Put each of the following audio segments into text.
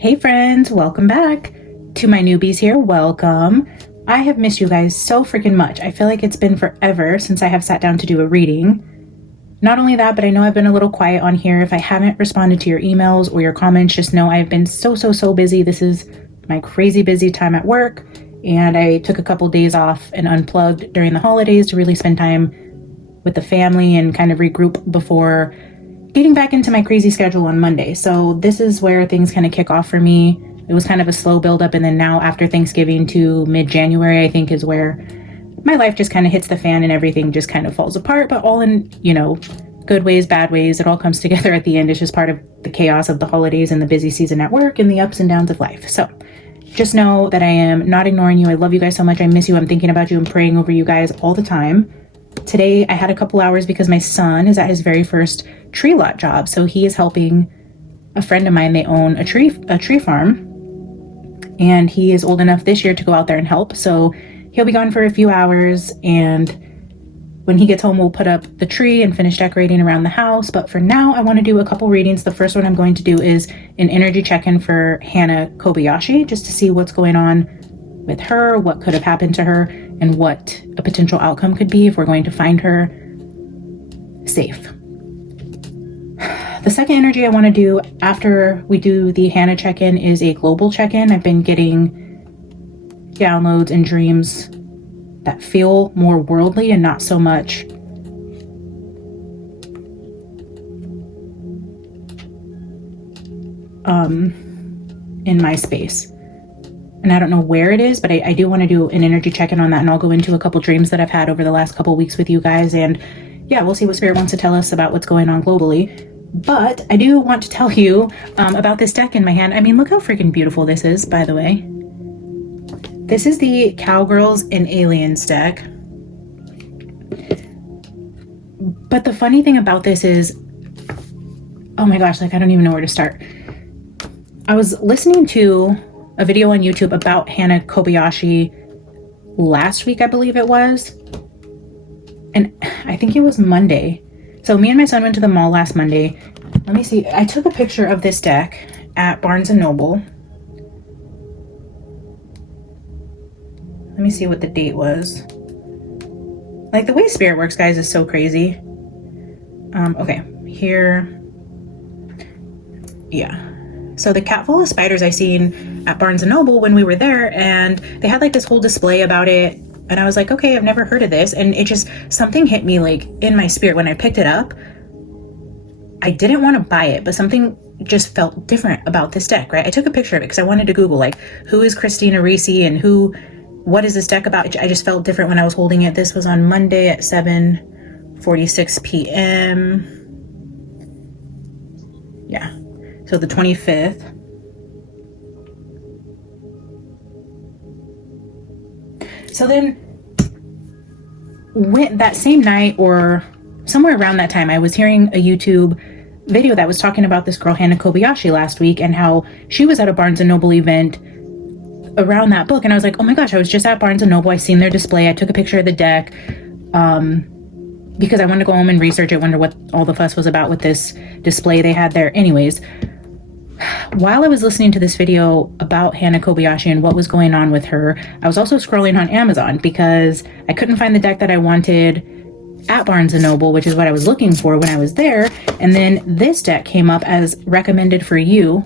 Hey friends, welcome back. To my newbies here, welcome. I have missed you guys so freaking much. I feel like it's been forever since I have sat down to do a reading. Not only that, but I know I've been a little quiet on here. If I haven't responded to your emails or your comments, just know I've been so busy. This is my crazy busy time at work, and I took a couple days off and unplugged during the holidays to really spend time with the family and kind of regroup before getting back into my crazy schedule on Monday. So this is where things kind of kick off for me. It was kind of a slow buildup, and then now after Thanksgiving to mid-January, I think is where my life just kind of hits the fan and everything just kind of falls apart, but all in, good ways, bad ways. It all comes together at the end. It's just part of the chaos of the holidays and the busy season at work and the ups and downs of life. So just know that I am not ignoring you. I love you guys so much. I miss you. I'm thinking about you and praying over you guys all the time. Today I had a couple hours because my son is at his very first tree lot job. So he is helping a friend of mine. They own a tree farm, and he is old enough this year to go out there and help. So he'll be gone for a few hours, and when he gets home, we'll put up the tree and finish decorating around the house. But for now, I want to do a couple readings. The first one I'm going to do is an energy check-in for Hannah Kobayashi, just to see what's going on with her, what could have happened to her, and what a potential outcome could be if we're going to find her safe. The second energy I want to do after we do the Hannah check-in is a global check-in. I've been getting downloads and dreams that feel more worldly and not so much in my space. And I don't know where it is, but I do want to do an energy check-in on that, and I'll go into a couple dreams that I've had over the last couple weeks with you guys, and yeah, we'll see what Spirit wants to tell us about what's going on globally. But I do want to tell you about this deck in my hand. I mean, look how freaking beautiful this is, by the way. This is the Cowgirls and Aliens deck. But the funny thing about this is, oh my gosh, like I don't even know where to start. I was listening to a video on YouTube about Hannah Kobayashi last week, I believe it was. And I think it was Monday. So me and my son went to the mall last Monday. Let me see. I took a picture of this deck at Barnes & Noble. Let me see what the date was. Like, the way Spirit works, guys, is so crazy. Okay, here. Yeah. So the cat full of spiders I seen at Barnes & Noble when we were there, and they had like this whole display about it. And I was like, okay, I've never heard of this. And it just, something hit me like in my spirit when I picked it up. I didn't want to buy it, but something just felt different about this deck, right? I took a picture of it because I wanted to Google like, who is Christina Ricci and what is this deck about? I just felt different when I was holding it. This was on Monday at 7:46 p.m. Yeah. So the 25th. So then that same night or somewhere around that time, I was hearing a YouTube video that was talking about this girl, Hannah Kobayashi, last week, and how she was at a Barnes & Noble event around that book. And I was like, oh my gosh, I was just at Barnes & Noble. I seen their display. I took a picture of the deck because I wanted to go home and research it, wonder what all the fuss was about with this display they had there. Anyways, while I was listening to this video about Hannah Kobayashi and what was going on with her, I was also scrolling on Amazon because I couldn't find the deck that I wanted at Barnes & Noble, which is what I was looking for when I was there. And then this deck came up as recommended for you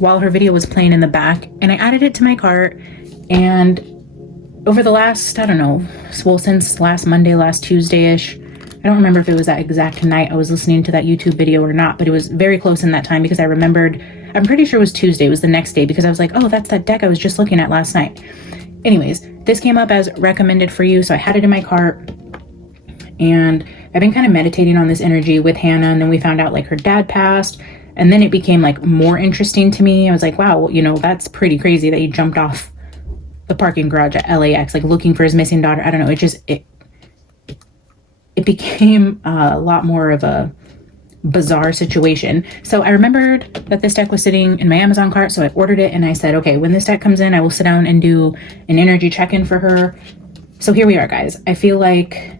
while her video was playing in the back, and I added it to my cart. And over the last, I don't know, well, since last Monday, last Tuesday-ish, I don't remember if it was that exact night I was listening to that YouTube video or not, but it was very close in that time because I remembered, I'm pretty sure it was Tuesday, it was the next day, because I was like, oh, that's that deck I was just looking at last night. Anyways, this came up as recommended for you, so I had it in my cart, and I've been kind of meditating on this energy with Hannah, and then we found out like her dad passed, and then it became like more interesting to me. I was like, wow, that's pretty crazy that he jumped off the parking garage at LAX, like looking for his missing daughter. I don't know, it became a lot more of a bizarre situation. So I remembered that this deck was sitting in my Amazon cart, so I ordered it, and I said, okay, when this deck comes in, I will sit down and do an energy check-in for her. So here we are, guys. I feel like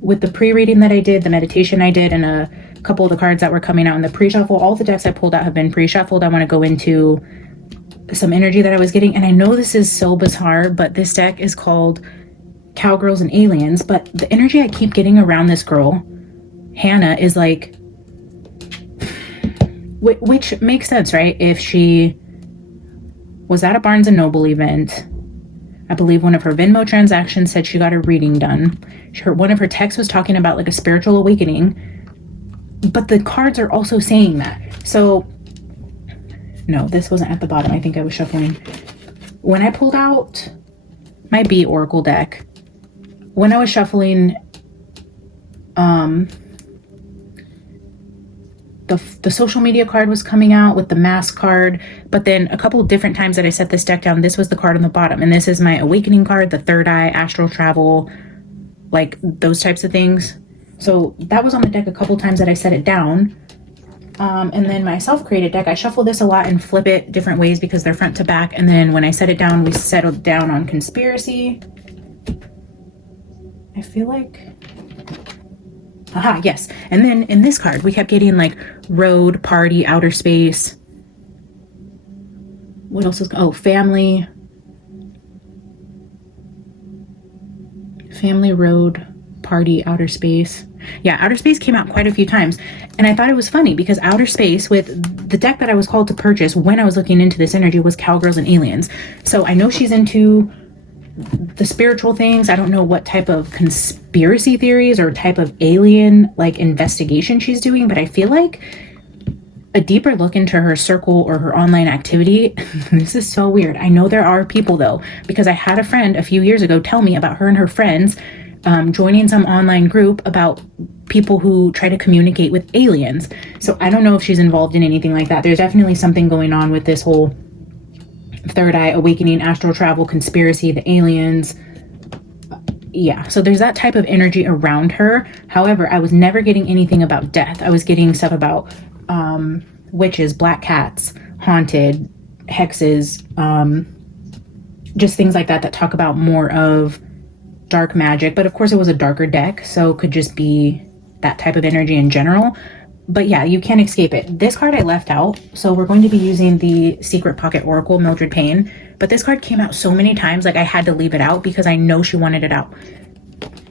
with the pre-reading that I did, the meditation I did, and a couple of the cards that were coming out in the pre-shuffle, all the decks I pulled out have been pre-shuffled. I want to go into some energy that I was getting. And I know this is so bizarre, but this deck is called Cowgirls and Aliens. But the energy I keep getting around this girl, Hannah, is like, which makes sense, right? If she was at a Barnes & Noble event, I believe one of her Venmo transactions said she got a reading done. One of her texts was talking about like a spiritual awakening, but the cards are also saying that. So no, this wasn't at the bottom. I think I was shuffling. When I pulled out my B Oracle deck, when I was shuffling, the social media card was coming out with the mask card, but then a couple of different times that I set this deck down, this was the card on the bottom, and this is my awakening card, the third eye, astral travel, like those types of things. So that was on the deck a couple times that I set it down. And then my self-created deck, I shuffle this a lot and flip it different ways because they're front to back. And then when I set it down, we settled down on conspiracy. I feel like, aha, yes. And then in this card, we kept getting like road, party, outer space. What else is, oh, family, road, party, outer space. Yeah, outer space came out quite a few times. And I thought it was funny because outer space, with the deck that I was called to purchase when I was looking into this energy, was Cowgirls and Aliens. So I know she's into the spiritual things. I don't know what type of conspiracy theories or type of alien like investigation she's doing, but I feel like a deeper look into her circle or her online activity. This is so weird. I know there are people though, because I had a friend a few years ago tell me about her and her friends joining some online group about people who try to communicate with aliens. So I don't know if she's involved in anything like that. There's definitely something going on with this whole third eye, awakening, astral travel, conspiracy, the aliens. Yeah, so there's that type of energy around her. However, I was never getting anything about death. I was getting stuff about witches, black cats, haunted, hexes, just things like that talk about more of dark magic. But of course it was a darker deck, so it could just be that type of energy in general. But yeah, you can't escape it. This card I left out, so we're going to be using the Secret Pocket Oracle, Mildred Payne. But this card came out so many times, like I had to leave it out because I know she wanted it out.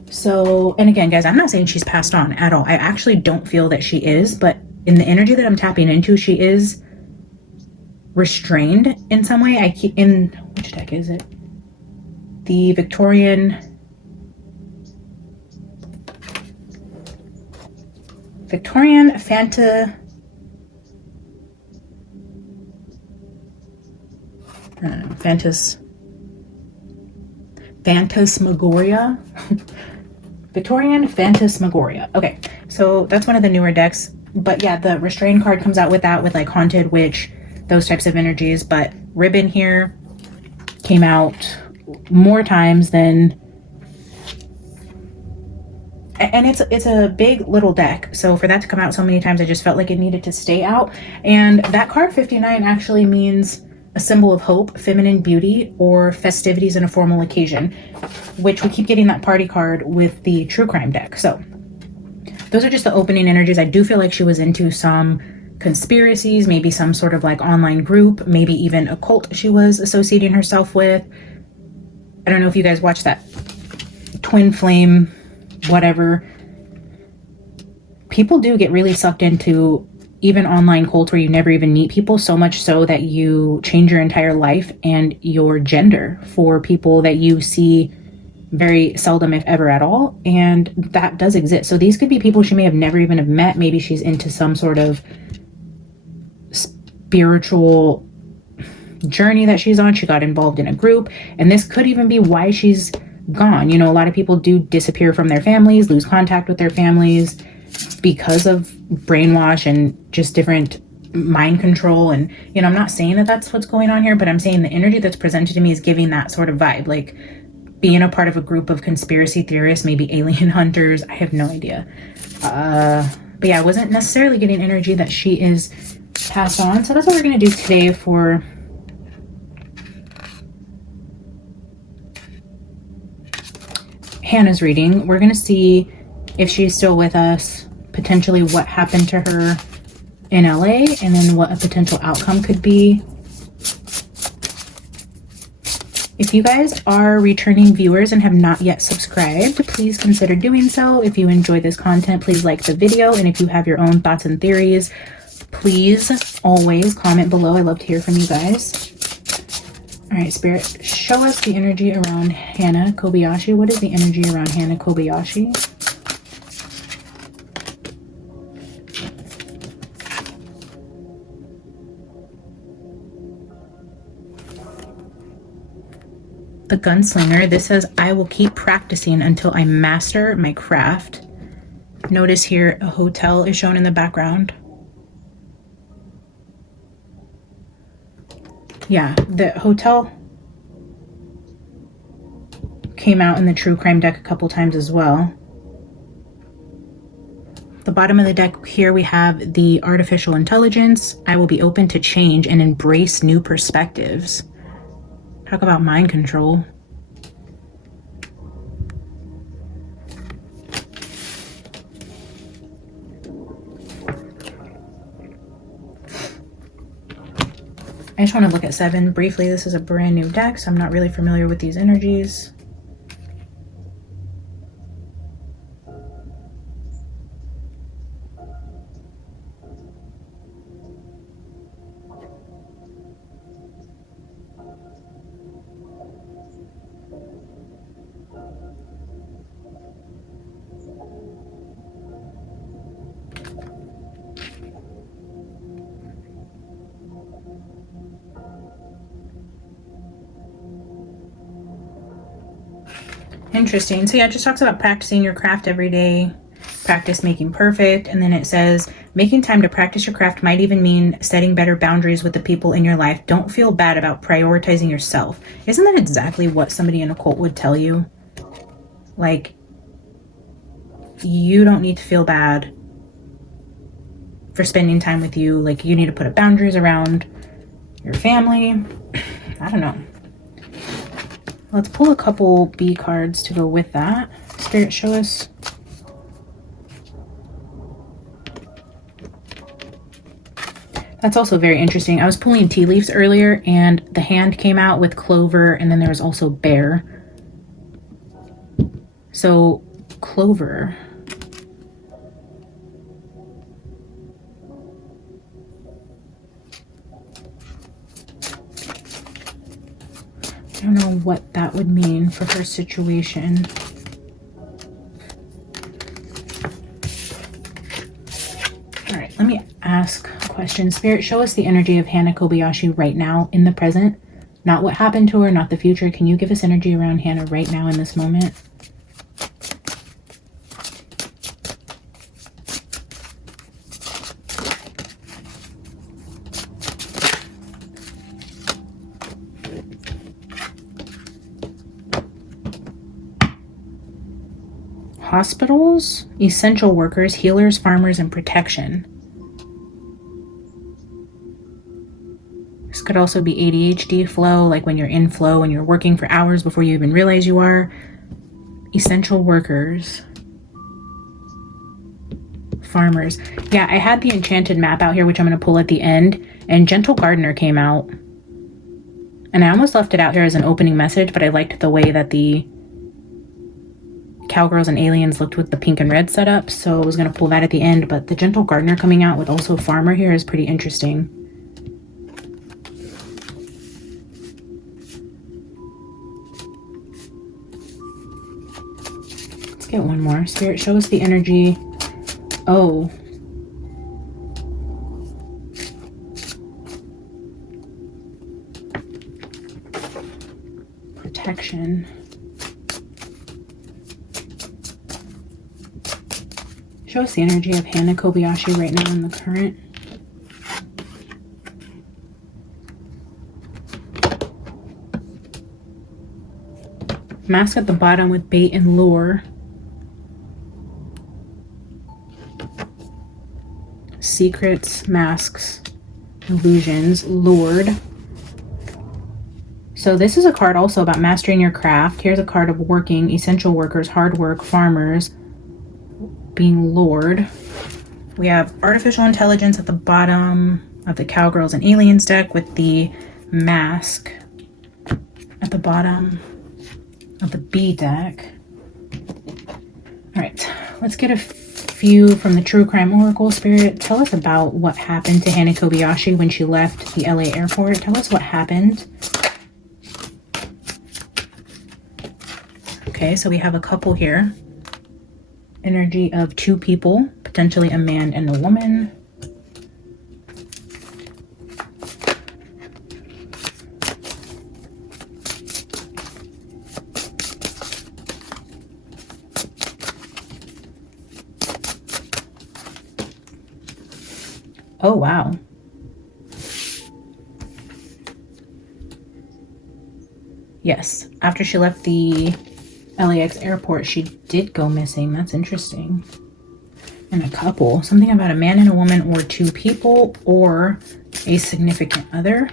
So, and again, guys, I'm not saying she's passed on at all. I actually don't feel that she is, but in the energy that I'm tapping into, she is restrained in some way. I keep in, which deck is it? The Victorian Phantasmagoria. Victorian Phantasmagoria. Okay, so that's one of the newer decks. But yeah, the Restrained card comes out with that, with like Haunted, Witch, those types of energies. But Ribbon here came out more times than, and it's a big little deck, so for that to come out so many times, I just felt like it needed to stay out. And that card 59 actually means a symbol of hope, feminine beauty, or festivities in a formal occasion, which we keep getting that party card with the True Crime deck. So those are just the opening energies. I do feel like she was into some conspiracies, maybe some sort of like online group, maybe even a cult she was associating herself with. I don't know if you guys watched that Twin Flame whatever. People do get really sucked into even online cults where you never even meet people, so much so that you change your entire life and your gender for people that you see very seldom, if ever at all. And that does exist. So these could be people she may have never even have met. Maybe she's into some sort of spiritual journey that she's on. She got involved in a group, and this could even be why she's gone. You know, a lot of people do disappear from their families, lose contact with their families because of brainwash and just different mind control. And, you know, I'm not saying that that's what's going on here, but I'm saying the energy that's presented to me is giving that sort of vibe, like being a part of a group of conspiracy theorists, maybe alien hunters. I have no idea. But yeah, I wasn't necessarily getting energy that she is passed on. So that's what we're going to do today for Hannah's reading. We're going to see if she's still with us, potentially what happened to her in LA, and then what a potential outcome could be. If you guys are returning viewers and have not yet subscribed, please consider doing so. If you enjoy this content, please like the video. And if you have your own thoughts and theories, please always comment below. I love to hear from you guys. All right, Spirit, show us the energy around Hana Kobayashi. What is the energy around Hana Kobayashi? The Gunslinger, this says, I will keep practicing until I master my craft. Notice here a hotel is shown in the background. Yeah, the hotel came out in the True Crime deck a couple times as well. The bottom of the deck here we have the Artificial Intelligence. I will be open to change and embrace new perspectives. Talk about mind control. I just want to look at 7 briefly. This is a brand new deck, so I'm not really familiar with these energies. Interesting. So yeah, it just talks about practicing your craft every day, practice making perfect. And then it says, making time to practice your craft might even mean setting better boundaries with the people in your life. Don't feel bad about prioritizing yourself. Isn't that exactly what somebody in a cult would tell you? Like, you don't need to feel bad for spending time with you. Like, you need to put up boundaries around your family. I don't know. Let's pull a couple B cards to go with that. Spirit, show us. That's also very interesting. I was pulling tea leaves earlier and the hand came out with clover and then there was also bear. So clover. I don't know what that would mean for her situation. All right, let me ask a question. Spirit, show us the energy of Hana Kobayashi right now in the present. Not what happened to her, not the future. Can you give us energy around Hana right now in this moment? Hospitals, essential workers, healers, farmers, and protection. This could also be ADHD flow, like when you're in flow and you're working for hours before you even realize you are. Essential workers. Farmers. Yeah, I had the enchanted map out here, which I'm going to pull at the end, and Gentle Gardener came out. And I almost left it out here as an opening message, but I liked the way that the Cowgirls and Aliens looked with the pink and red setup, so I was going to pull that at the end, but the Gentle Gardener coming out with also Farmer here is pretty interesting. Let's get one more. Spirit, show us the energy. Oh. Protection. Show us the energy of Hana Kobayashi right now in the current. Mask at the bottom with bait and lure. Secrets, masks, illusions, lured. So this is a card also about mastering your craft. Here's a card of working, essential workers, hard work, farmers, being lured. We have artificial intelligence at the bottom of the Cowgirls and Aliens deck with the mask. at the bottom of the B deck. All right, let's get a few from the True Crime Oracle. Spirit, tell us about what happened to Hana Kobayashi when she left the LA airport. Tell us what happened. Okay, so we have a couple here. Energy of two people, potentially a man and a woman. Oh, wow. Yes, after she left the LAX airport, she did go missing. That's interesting. And a couple. Something about a man and a woman, or two people, or a significant other.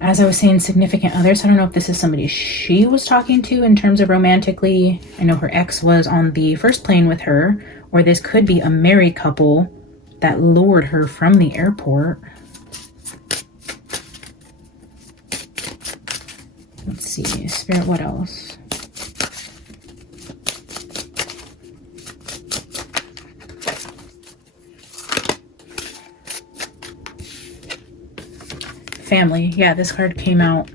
As I was saying, significant others. I don't know if this is somebody she was talking to in terms of romantically. I know her ex was on the first plane with her, or this could be a married couple that lured her from the airport. Let's see, Spirit, what else? Family. Yeah, this card came out.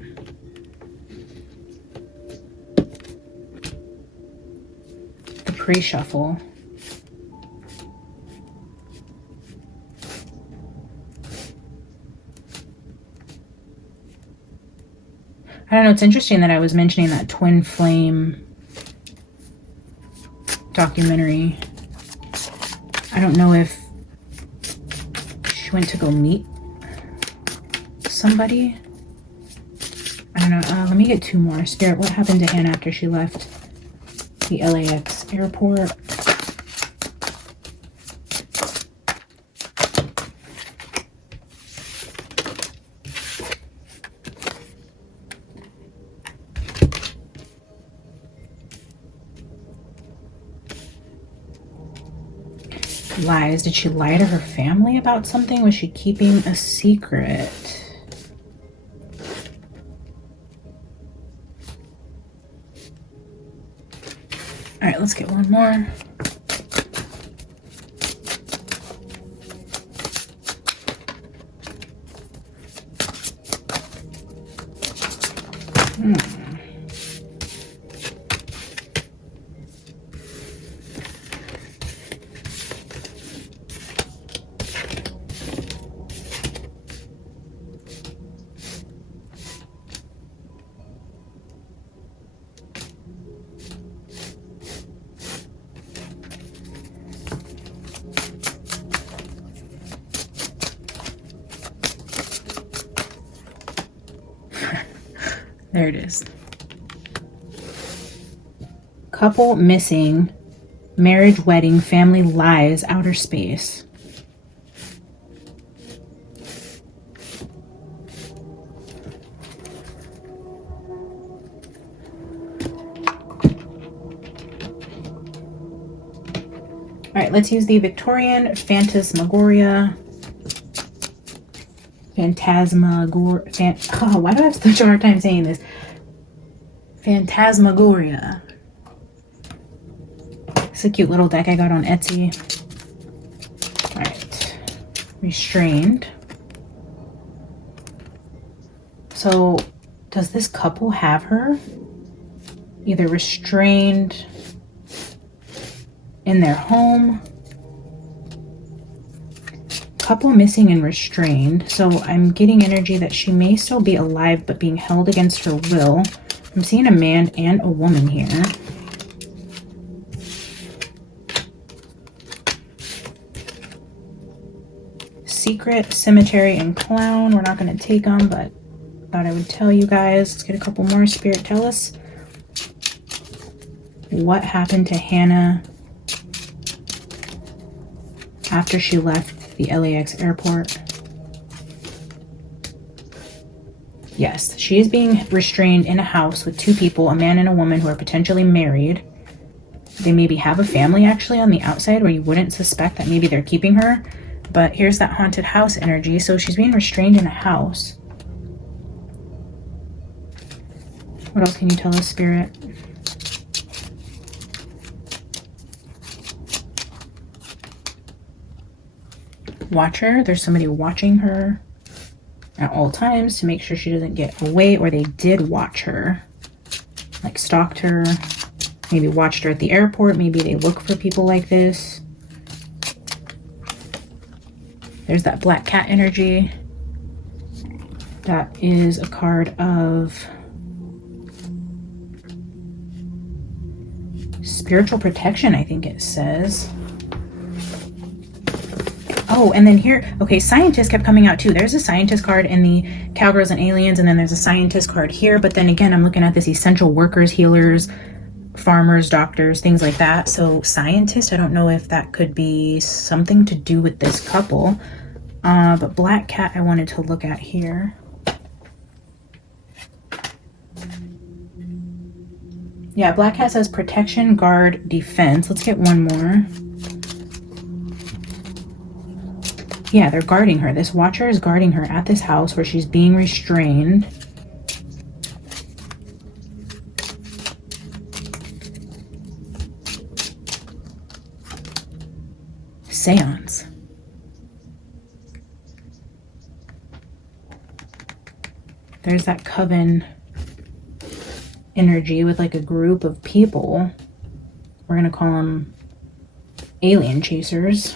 The pre-shuffle. I don't know, it's interesting that I was mentioning that twin flame documentary. I don't know if she went to go meet somebody. I don't know. Let me get two more. Spirit, what happened to Hana after she left the LAX airport? Lies. Did she lie to her family about something? Was she keeping a secret? All right, let's get one more. There it is. Couple missing, marriage, wedding, family lies, outer space. All right, let's use the Victorian Phantasmagoria. Why do I have such a hard time saying this? Phantasmagoria. It's a cute little deck I got on Etsy. All right. Restrained. So, does this couple have her either restrained in their home? Couple missing and restrained. So I'm getting energy that she may still be alive but being held against her will. I'm seeing a man and a woman here. Secret, cemetery, and clown. We're not going to take them, but thought I would tell you guys. Let's get a couple more. Spirit, tell us what happened to Hana after she left the LAX airport. Yes, she is being restrained in a house with two people, a man and a woman who are potentially married. they maybe have a family actually on the outside where you wouldn't suspect that maybe they're keeping her. But here's that haunted house energy. So she's being restrained in a house. What else can you tell us, Spirit? Watcher. There's somebody watching her at all times to make sure she doesn't get away, or they did watch her, like stalked her, maybe watched her at the airport. Maybe they look for people like this. There's that black cat energy. That is a card of spiritual protection, I think it says. Oh, and then here, okay, scientist kept coming out too. There's a scientist card in the Cowgirls and Aliens, and then there's a scientist card here. But then again, I'm looking at this essential workers, healers, farmers, doctors, things like that. So scientist, I don't know if that could be something to do with this couple. But black cat I wanted to look at here. Yeah, black cat says protection, guard, defense. Let's get one more. Yeah, they're guarding her. This watcher is guarding her at this house where she's being restrained. Seance. There's that coven energy with like a group of people. We're going to call them alien chasers.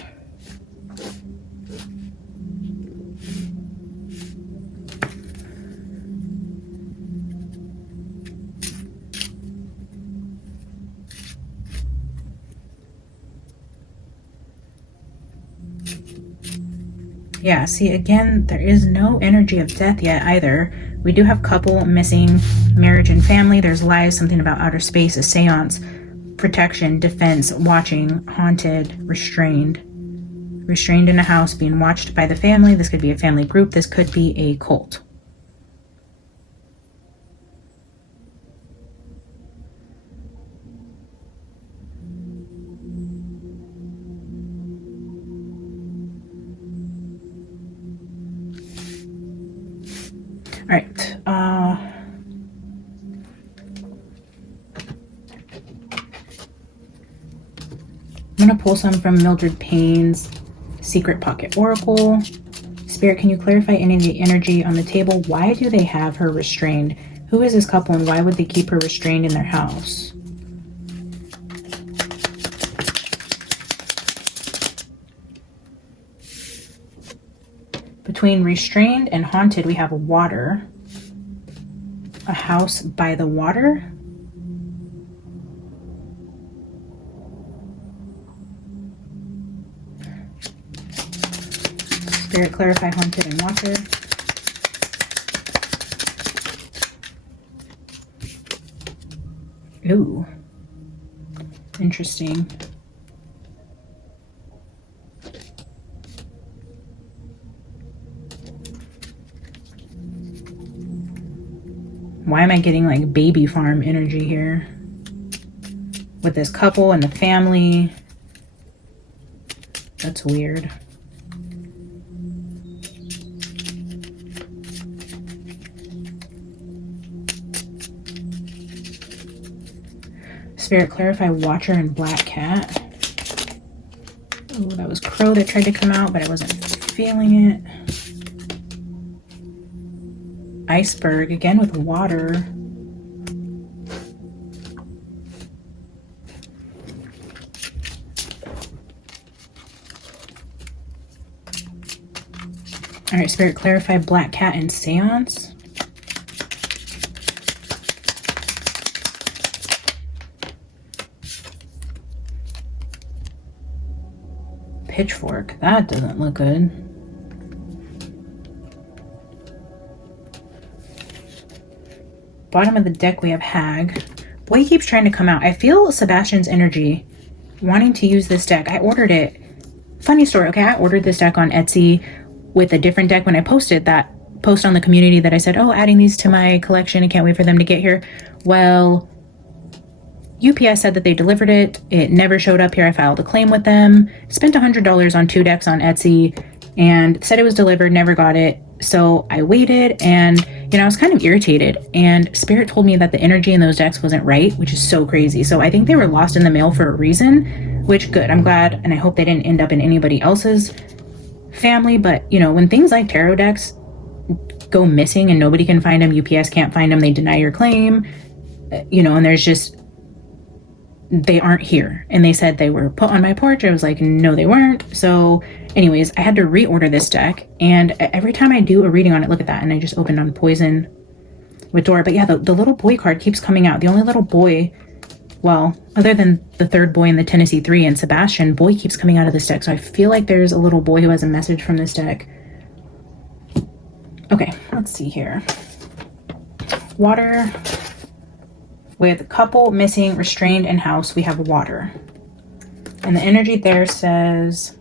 Yeah, see, again, there is no energy of death yet either. We do have couple, missing, marriage and family. There's lies, something about outer space, a seance, protection, defense, watching, haunted, restrained. Restrained in a house, being watched by the family. This could be a family group. This could be a cult. All right. I'm going to pull some from Mildred Payne's Secret Pocket Oracle. Spirit, can you clarify any of the energy on the table? Why do they have her restrained? Who is this couple and why would they keep her restrained in their house? Between restrained and haunted, we have water. A house by the water. Spirit, clarify haunted and water. Ooh. Interesting. Why am I getting like baby farm energy here? With this couple and the family. That's weird. Spirit, clarify watcher and black cat. Oh, that was crow that tried to come out, but I wasn't feeling it. Iceberg, again with water. All right, Spirit, clarify black cat and seance. Pitchfork, that doesn't look good. Bottom of the deck, we have Hag. Boy, he keeps trying to come out. I feel Sebastian's energy wanting to use this deck. I ordered it. Funny story, okay? I ordered this deck on Etsy with a different deck when I posted that post on the community that I said, oh, adding these to my collection. I can't wait for them to get here. Well, UPS said that they delivered it. It never showed up here. I filed a claim with them, spent $100 on 2 decks on Etsy, and said it was delivered, never got it. So I waited, and I was kind of irritated, and Spirit told me that the energy in those decks wasn't right, which is so crazy. So I think they were lost in the mail for a reason, which good. I'm glad, and I hope they didn't end up in anybody else's family. But when things like tarot decks go missing and nobody can find them, UPS can't find them, they deny your claim, and there's just, they aren't here. And they said they were put on my porch. I was like, no, they weren't. So anyways, I had to reorder this deck. And every time I do a reading on it, look at that. And I just opened on Poison with Dora. But yeah, the little boy card keeps coming out. The only little boy, well, other than the third boy in the Tennessee 3 and Sebastian, boy keeps coming out of this deck. So I feel like there's a little boy who has a message from this deck. Okay, let's see here. Water. With couple, missing, restrained, and house, we have water. And the energy there says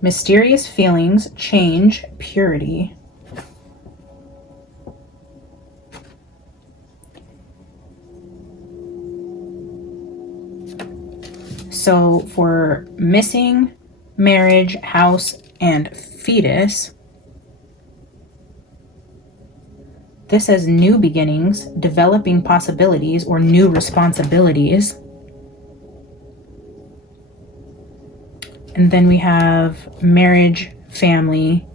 mysterious feelings, change, purity. So for missing, marriage, house, and fetus, this says new beginnings, developing possibilities, or new responsibilities. And then we have marriage, family,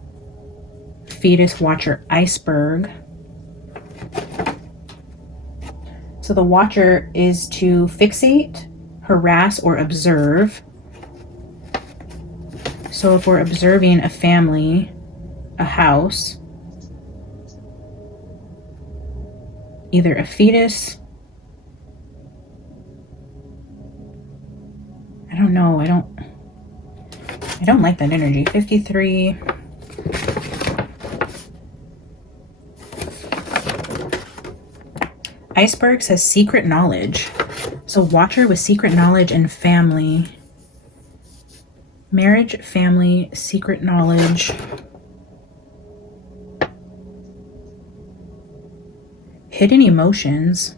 fetus, watcher, iceberg. So the watcher is to fixate, harass, or observe. So if we're observing a family, a house, either a fetus, I don't know, I don't like that energy. 53. Iceberg says secret knowledge. So watcher with secret knowledge and family. Marriage, family, secret knowledge. Hidden emotions.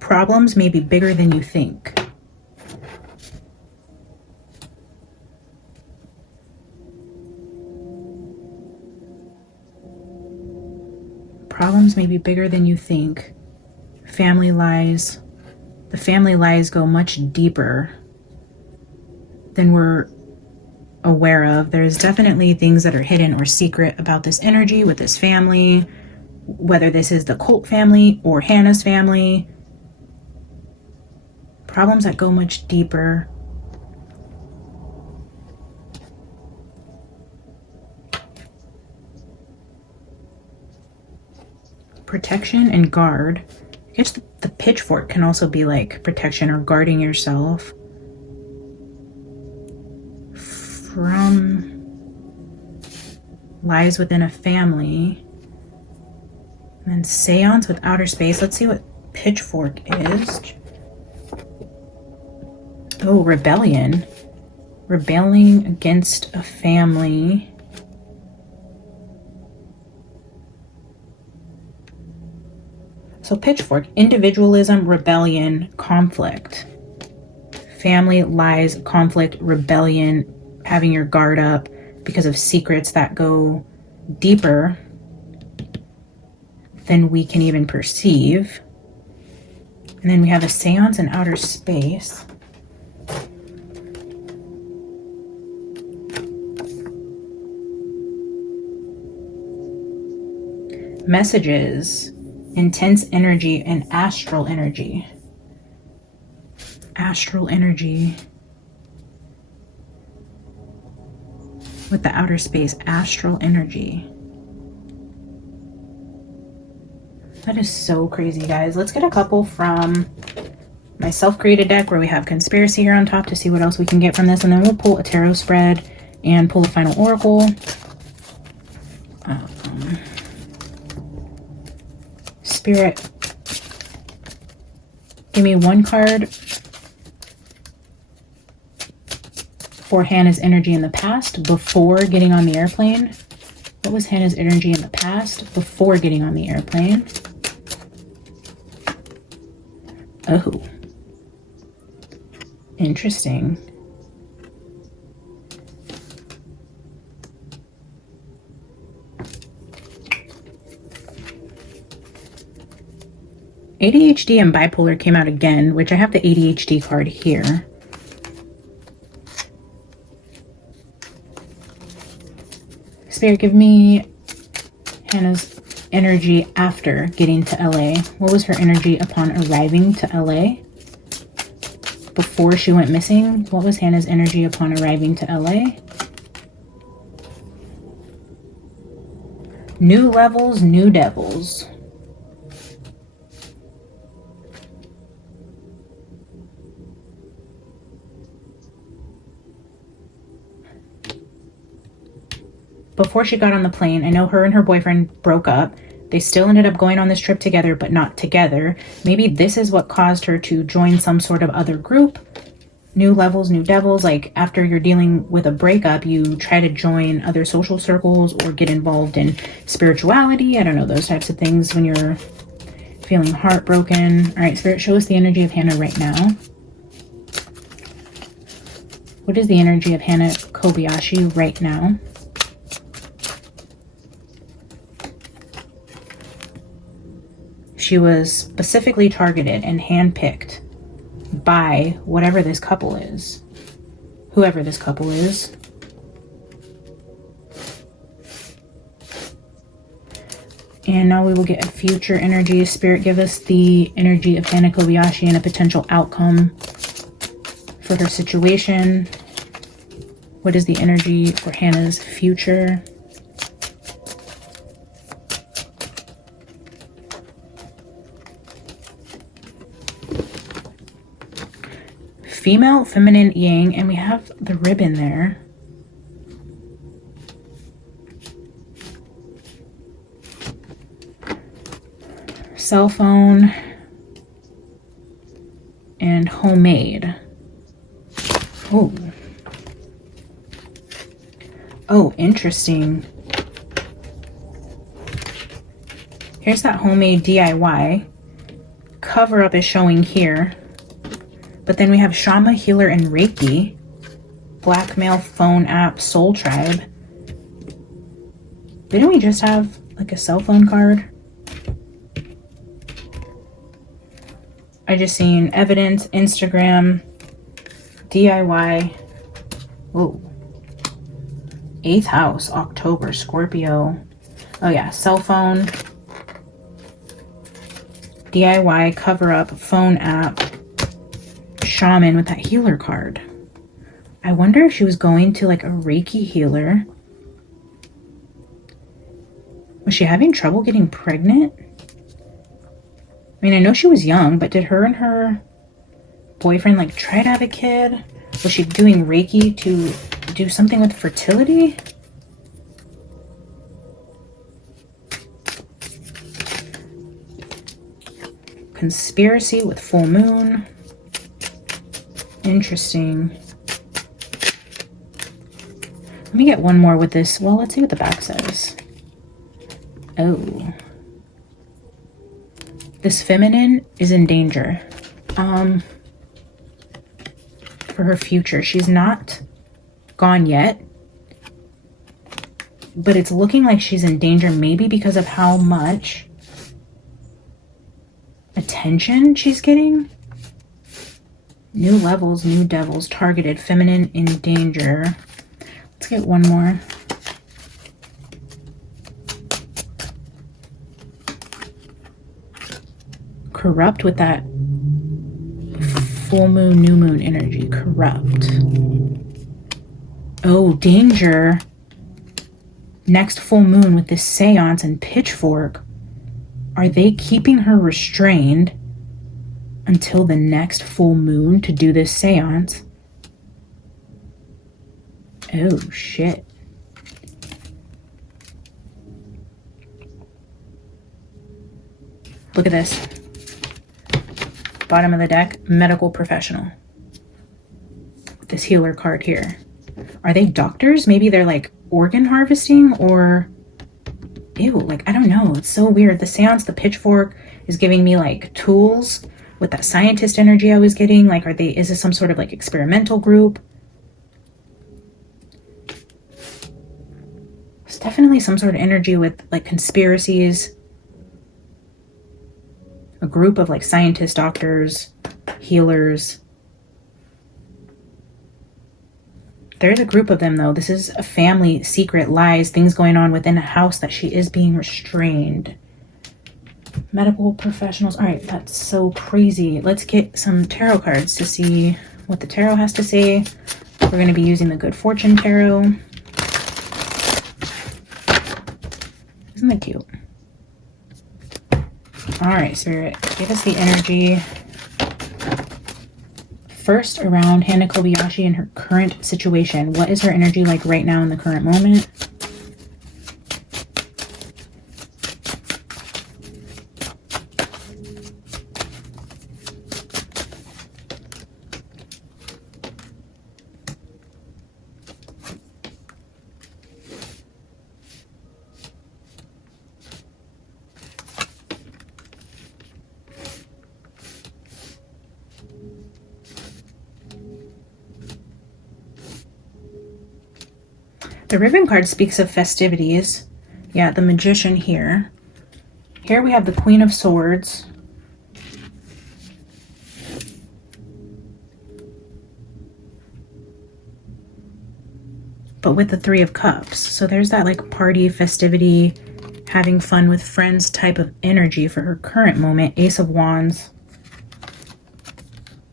Problems may be bigger than you think. Problems may be bigger than you think. Family lies. The family lies go much deeper than we're aware of. There's definitely things that are hidden or secret about this energy with this family, whether this is the Colt family or Hannah's family. Problems that go much deeper. Protection and guard. I guess the pitchfork can also be like protection or guarding yourself from lies within a family. And then seance with outer space. Let's see what pitchfork is. Oh, rebellion. Rebelling against a family. So pitchfork, individualism, rebellion, conflict. Family, lies, conflict, rebellion, having your guard up because of secrets that go deeper than we can even perceive. And then we have a seance in outer space. Messages, intense energy, and astral energy. Astral energy. With the outer space, astral energy. That is so crazy, guys. Let's get a couple from my self-created deck where we have conspiracy here on top to see what else we can get from this. And then we'll pull a tarot spread and pull a final oracle. Spirit, give me one card for Hannah's energy in the past before getting on the airplane. What was Hannah's energy in the past? past before getting on the airplane. Oh. Interesting. ADHD and bipolar came out again, which I have the ADHD card here. Spirit, give me Hannah's energy after getting to LA. What was her energy upon arriving to LA? Before she went missing, what was Hannah's energy upon arriving to LA? New levels, new devils. Before she got on the plane, I know her and her boyfriend broke up. They still ended up going on this trip together, but not together. Maybe this is what caused her to join some sort of other group. New levels, new devils. Like after you're dealing with a breakup, you try to join other social circles or get involved in spirituality. I don't know, those types of things when you're feeling heartbroken. All right, Spirit, show us the energy of Hannah right now. What is the energy of Hannah Kobayashi right now? She was specifically targeted and handpicked by whatever this couple is. Whoever this couple is. And now we will get a future energy. Spirit, give us the energy of Hannah Kobayashi and a potential outcome for her situation. What is the energy for Hannah's future? Female, feminine, yang, and we have the ribbon there. Cell phone and homemade. Oh. Oh, interesting. Here's that homemade DIY. Cover up is showing here. But then we have Shama, Healer, and Reiki. Blackmail, phone app, Soul Tribe. Didn't we just have like a cell phone card? I just seen evidence, Instagram, DIY. Whoa. 8th house, October, Scorpio. Oh yeah, cell phone, DIY, cover up, phone app, shaman with that healer card. I wonder if she was going to like a Reiki healer. Was she having trouble getting pregnant? I mean, I know she was young, but did her and her boyfriend like try to have a kid? Was she doing Reiki to do something with fertility? Conspiracy with full moon. Interesting. Let me get one more with this. Well, let's see what the back says. Oh. This feminine is in danger. For her future. She's not gone yet. But it's looking like she's in danger, maybe because of how much attention she's getting. New levels, new devils, targeted, feminine, in danger. Let's get one more. Corrupt with that full moon, new moon energy. Corrupt. Oh, danger. Next full moon with this seance and pitchfork. Are they keeping her restrained until the next full moon to do this seance? Oh, shit. Look at this. Bottom of the deck, medical professional. This healer card here. Are they doctors? Maybe they're like organ harvesting, or ew, like, I don't know. It's so weird. The seance, the pitchfork is giving me like tools with that scientist energy I was getting. Like, is this some sort of like experimental group? It's definitely some sort of energy with like conspiracies. A group of like scientists, doctors, healers. There's a group of them though. This is a family, secret, lies, things going on within a house that she is being restrained. Medical professionals. All right, that's so crazy. Let's get some tarot cards to see what the tarot has to say. We're going to be using the Good Fortune Tarot. Isn't that cute? All right, Spirit, give us the energy. First, around Hannah Kobayashi and her current situation. What is her energy like right now in the current moment? The ribbon card speaks of festivities. Yeah, the Magician here. Here we have the Queen of Swords. But with the Three of Cups. So there's that like party, festivity, having fun with friends type of energy for her current moment. Ace of Wands.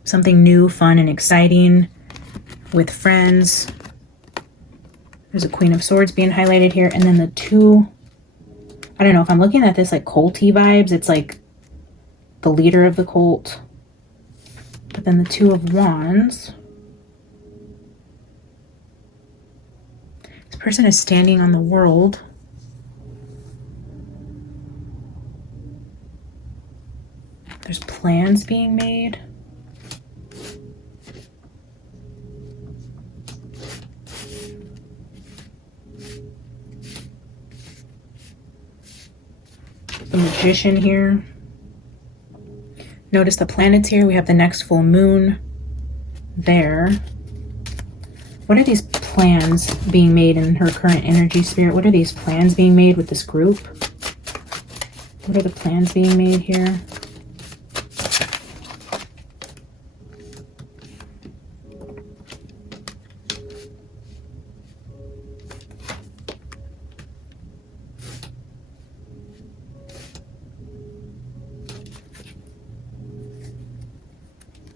Something new, fun, and exciting with friends. There's a Queen of Swords being highlighted here. And then the two, I don't know if I'm looking at this like culty vibes. It's like the leader of the cult. But then the Two of Wands. This person is standing on the world. There's plans being made. The Magician here. Notice the planets here. We have the next full moon there. What are these plans being made in her current energy, Spirit? What are these plans being made with this group? What are the plans being made here?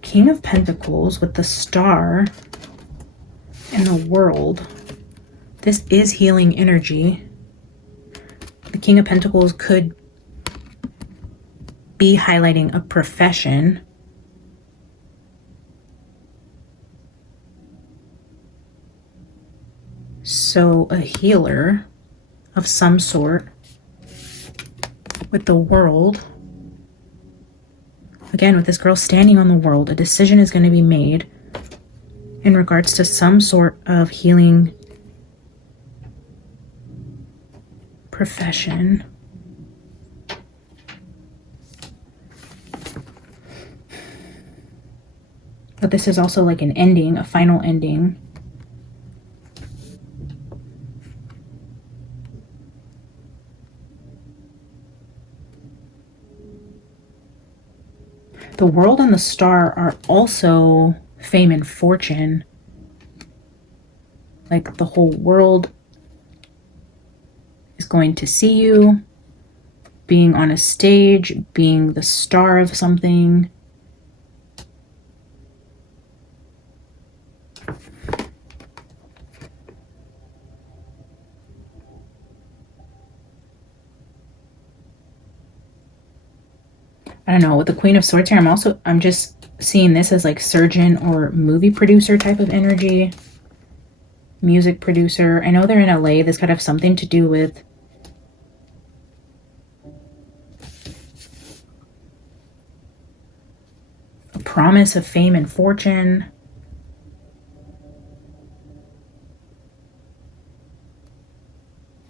King of Pentacles with the Star and the World. This is healing energy. The King of Pentacles could be highlighting a profession. So a healer of some sort with the World. Again, with this girl standing on the world, a decision is going to be made in regards to some sort of healing profession. But this is also like an ending, a final ending. The World and the Star are also fame and fortune. Like the whole world is going to see you, being on a stage, being the star of something. I don't know, with the Queen of Swords here, I'm just seeing this as like surgeon or movie producer type of energy. Music producer. I know they're in LA. This could have something to do with a promise of fame and fortune.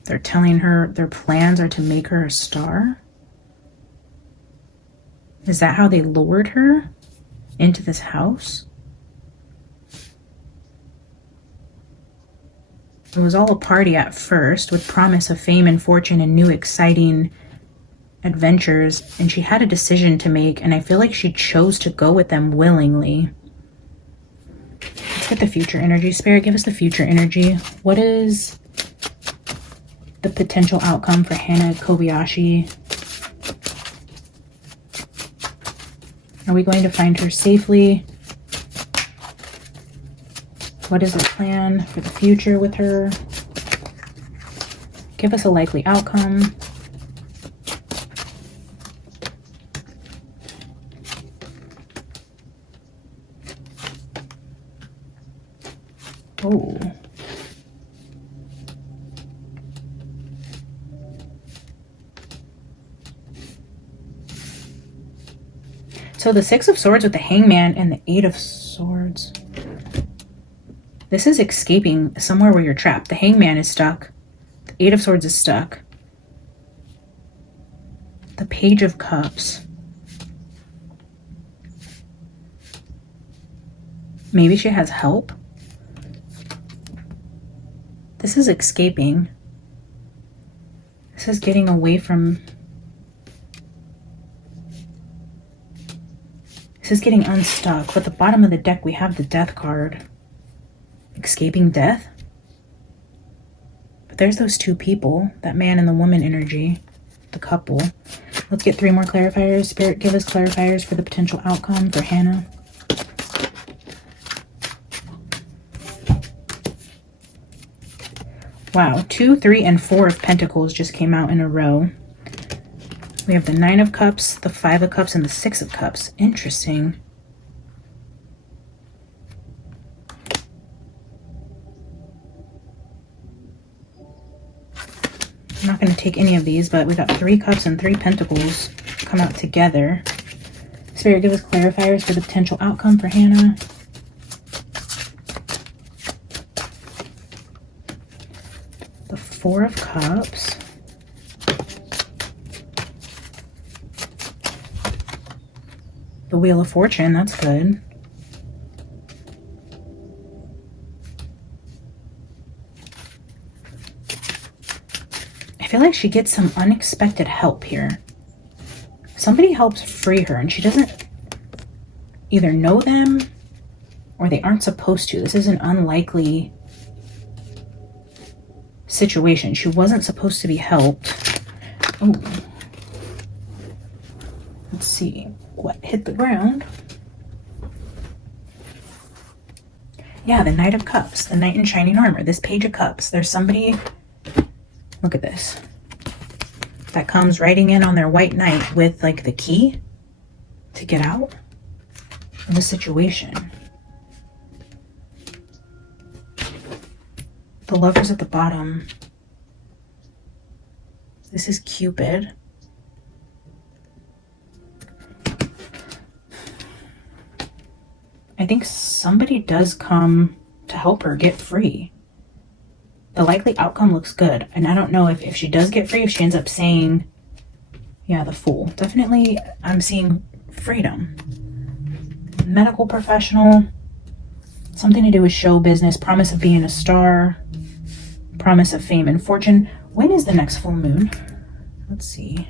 They're telling her their plans are to make her a star. Is that how they lured her into this house? It was all a party at first, with promise of fame and fortune and new exciting adventures, and she had a decision to make, and I feel like she chose to go with them willingly. Let's get the future energy. Spirit, give us the future energy. What is the potential outcome for Hana Kobayashi? Are we going to find her safely? What is the plan for the future with her? Give us a likely outcome. Oh. So the Six of Swords with the Hangman and the Eight of Swords. This is escaping somewhere where you're trapped. The Hangman is stuck. The Eight of Swords is stuck. The Page of Cups. Maybe she has help. This is escaping. This is getting away from... This is getting unstuck. But at the bottom of the deck, we have the Death card. Escaping death? But there's those two people. That man and the woman energy. The couple. Let's get 3 more clarifiers. Spirit, give us clarifiers for the potential outcome for Hana. Wow, 2, 3, and 4 of Pentacles just came out in a row. We have the 9 of Cups, the 5 of Cups, and the 6 of Cups. Interesting. I'm not going to take any of these, but we got 3 Cups and 3 Pentacles come out together. Spirit, give us clarifiers for the potential outcome for Hana. The 4 of Cups. The Wheel of Fortune, that's good. I feel like she gets some unexpected help here. Somebody helps free her and she doesn't either know them or they aren't supposed to. This is an unlikely situation. She wasn't supposed to be helped. Oh. Let's see what hit the ground. Yeah, the Knight of Cups, the Knight in Shining Armor, this Page of Cups. There's somebody, look at this, that comes riding in on their white knight with like the key to get out of the situation. The Lovers at the bottom. This is Cupid. I think somebody does come to help her get free. The likely outcome looks good. And I don't know if she does get free, if she ends up saying, yeah, the Fool. Definitely, I'm seeing freedom. Medical professional. Something to do with show business. Promise of being a star. Promise of fame and fortune. When is the next full moon? Let's see.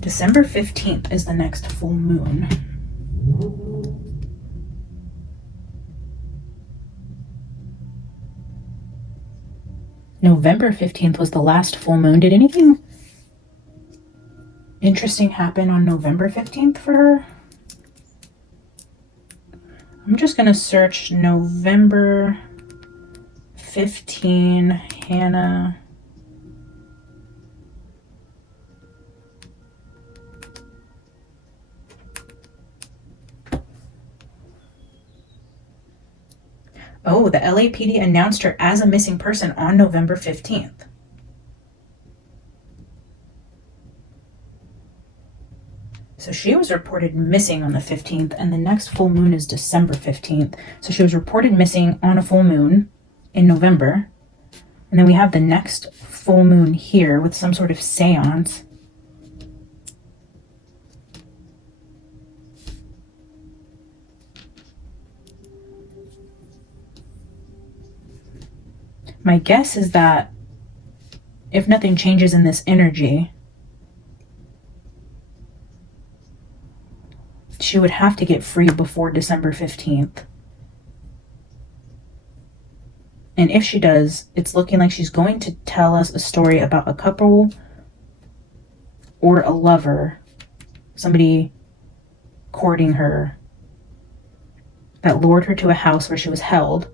December 15th is the next full moon. November 15th was the last full moon. Did anything interesting happen on November 15th for her? I'm just going to search November 15, Hana. Oh, the LAPD announced her as a missing person on November 15th. So she was reported missing on the 15th, and the next full moon is December 15th. So she was reported missing on a full moon in November. And then we have the next full moon here with some sort of seance. My guess is that if nothing changes in this energy, she would have to get free before December 15th. And if she does, it's looking like she's going to tell us a story about a couple or a lover, somebody courting her, that lured her to a house where she was held,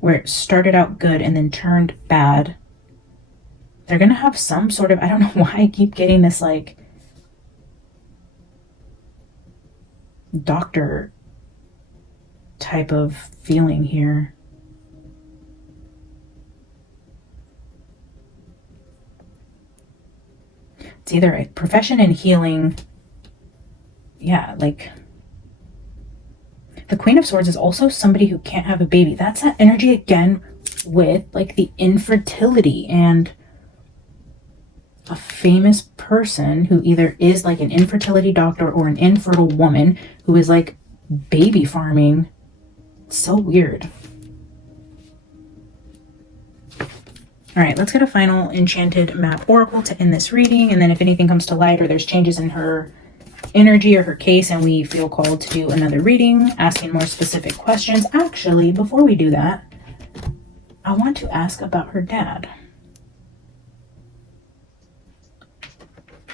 where it started out good and then turned bad. They're going to have some sort of, I don't know why I keep getting this like doctor type of feeling here. It's either a profession in healing. Yeah, like the Queen of Swords is also somebody who can't have a baby. That's that energy again with like the infertility and a famous person who either is like an infertility doctor or an infertile woman who is like baby farming. It's so weird. All right, let's get a final enchanted map oracle to end this reading. And then if anything comes to light or there's changes in her energy or her case and we feel called to do another reading, asking more specific questions. Actually, before we do that, I want to ask about her dad.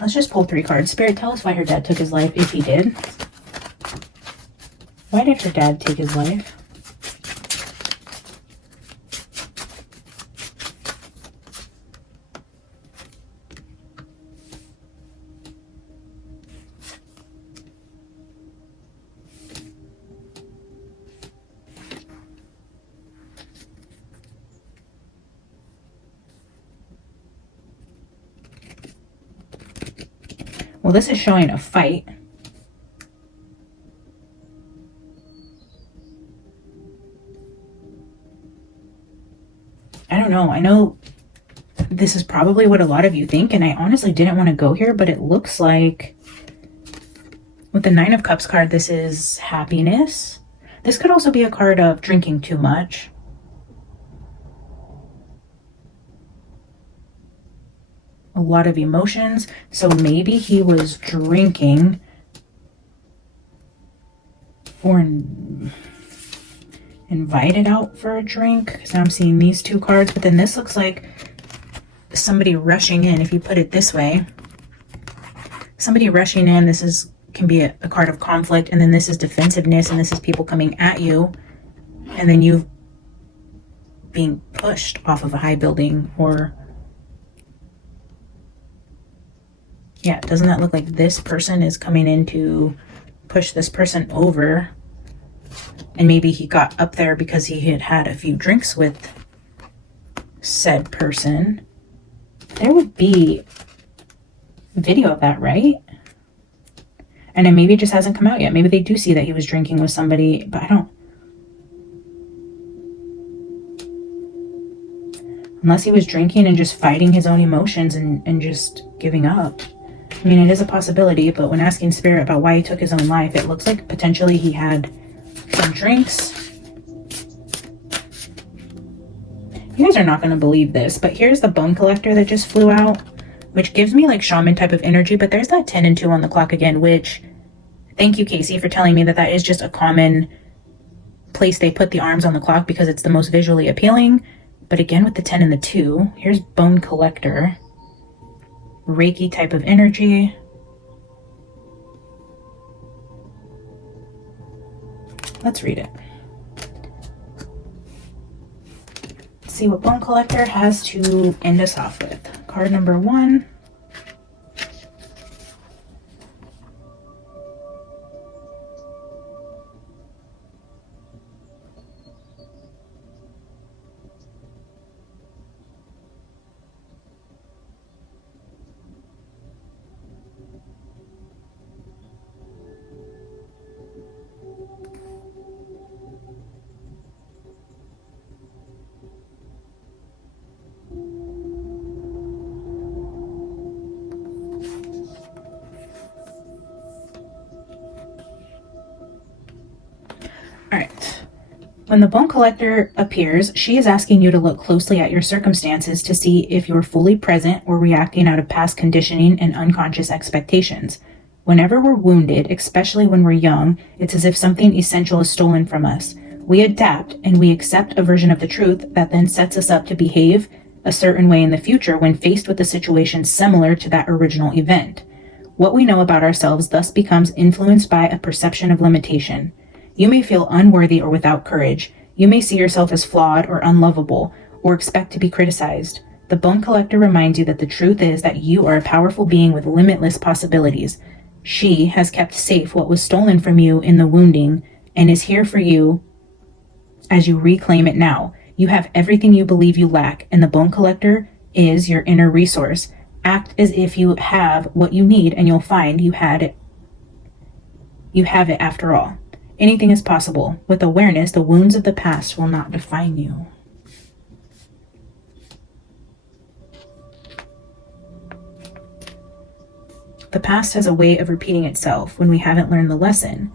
Let's just pull 3 cards. Spirit, tell us why her dad took his life, if he did. Why did her dad take his life? Well, this is showing a fight. I don't know. I know this is probably what a lot of you think, and I honestly didn't want to go here, but it looks like with the 9 of Cups card, this is happiness. This could also be a card of drinking too much. A lot of emotions. So maybe he was drinking or invited out for a drink, because I'm seeing these 2 cards. But then this looks like somebody rushing in. If you put it this way, somebody rushing in. This can be a card of conflict, and then this is defensiveness, and this is people coming at you, and then you being pushed off of a high building. Or yeah, doesn't that look like this person is coming in to push this person over? And maybe he got up there because he had had a few drinks with said person. There would be video of that, right? And then maybe it just hasn't come out yet. Maybe they do see that he was drinking with somebody, but I don't. Unless he was drinking and just fighting his own emotions and just giving up. I mean, it is a possibility, but when asking Spirit about why he took his own life, it looks like potentially he had some drinks. You guys are not going to believe this, but here's the Bone Collector that just flew out, which gives me like shaman type of energy, but there's that 10 and 2 on the clock again, which, thank you, Casey, for telling me that that is just a common place they put the arms on the clock because it's the most visually appealing. But again, with the 10 and the 2, here's Bone Collector. Reiki type of energy. Let's read it. Let's see what Bone Collector has to end us off with. Card number 1. When the bone collector appears, she is asking you to look closely at your circumstances to see if you're fully present or reacting out of past conditioning and unconscious expectations. Whenever we're wounded, especially when we're young, it's as if something essential is stolen from us. We adapt and we accept a version of the truth that then sets us up to behave a certain way in the future when faced with a situation similar to that original event. What we know about ourselves thus becomes influenced by a perception of limitation. You may feel unworthy or without courage. You may see yourself as flawed or unlovable, or expect to be criticized. The bone collector reminds you that the truth is that you are a powerful being with limitless possibilities. She has kept safe what was stolen from you in the wounding and is here for you as you reclaim it now. You have everything you believe you lack, and the bone collector is your inner resource. Act as if you have what you need, and you'll find you had it. You have it after all. Anything is possible. With awareness, the wounds of the past will not define you. The past has a way of repeating itself when we haven't learned the lesson.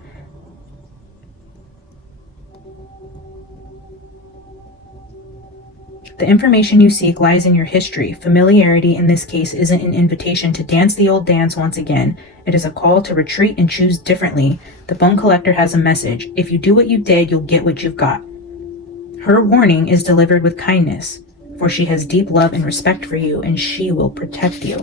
The information you seek lies in your history. Familiarity in this case isn't an invitation to dance the old dance once again. It is a call to retreat and choose differently. The bone collector has a message. If you do what you did, you'll get what you've got. Her warning is delivered with kindness, for she has deep love and respect for you, and she will protect you.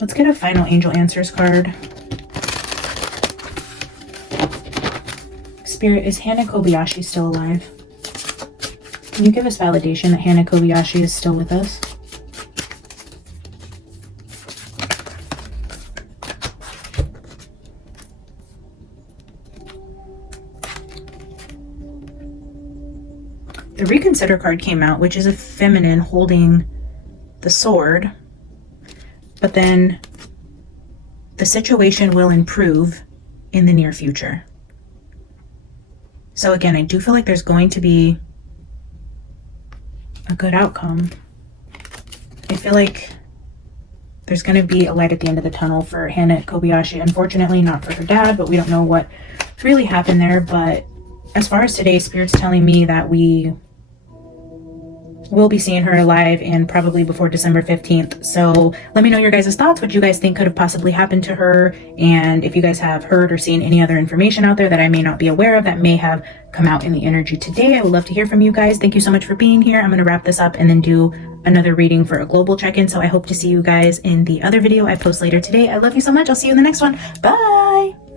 Let's get a final angel answers card. Spirit, is Hannah Kobayashi still alive? Can you give us validation that Hannah Kobayashi is still with us? The Reconsider card came out, which is a feminine holding the sword. But then the situation will improve in the near future. So again, I do feel like there's going to be a good outcome. I feel like there's going to be a light at the end of the tunnel for Hannah Kobayashi. Unfortunately, not for her dad, but we don't know what really happened there. But as far as today, Spirit's telling me that we will be seeing her alive and probably before December 15th. So let me know your guys' thoughts, what you guys think could have possibly happened to her, and if you guys have heard or seen any other information out there that I may not be aware of that may have come out in the energy today. I would love to hear from you guys. Thank you so much for being here. I'm going to wrap this up and then do another reading for a global check-in. So I hope to see you guys in the other video I post later today. I love you so much. I'll see you in the next one. Bye!